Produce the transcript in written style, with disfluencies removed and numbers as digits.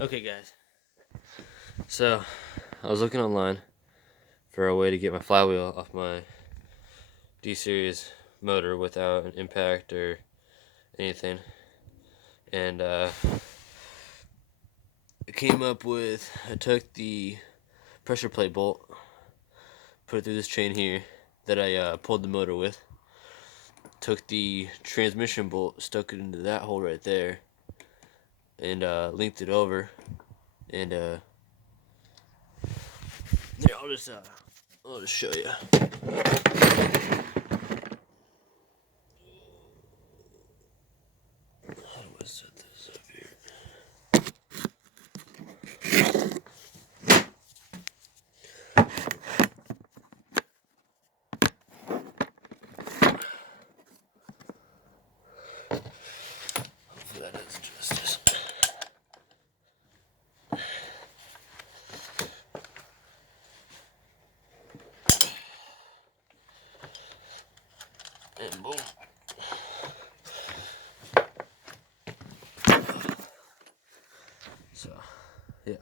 Okay, guys. So, I was looking online for a way to get my flywheel off my D-series motor without an impact or anything. And I came up with, I took the pressure plate bolt, put it through this chain here that I pulled the motor with. Took the transmission bolt, stuck it into that hole right there, and linked it over. And here, I'll just show you. How do I set this up here? Hopefully that does justice. And boom. So, yeah.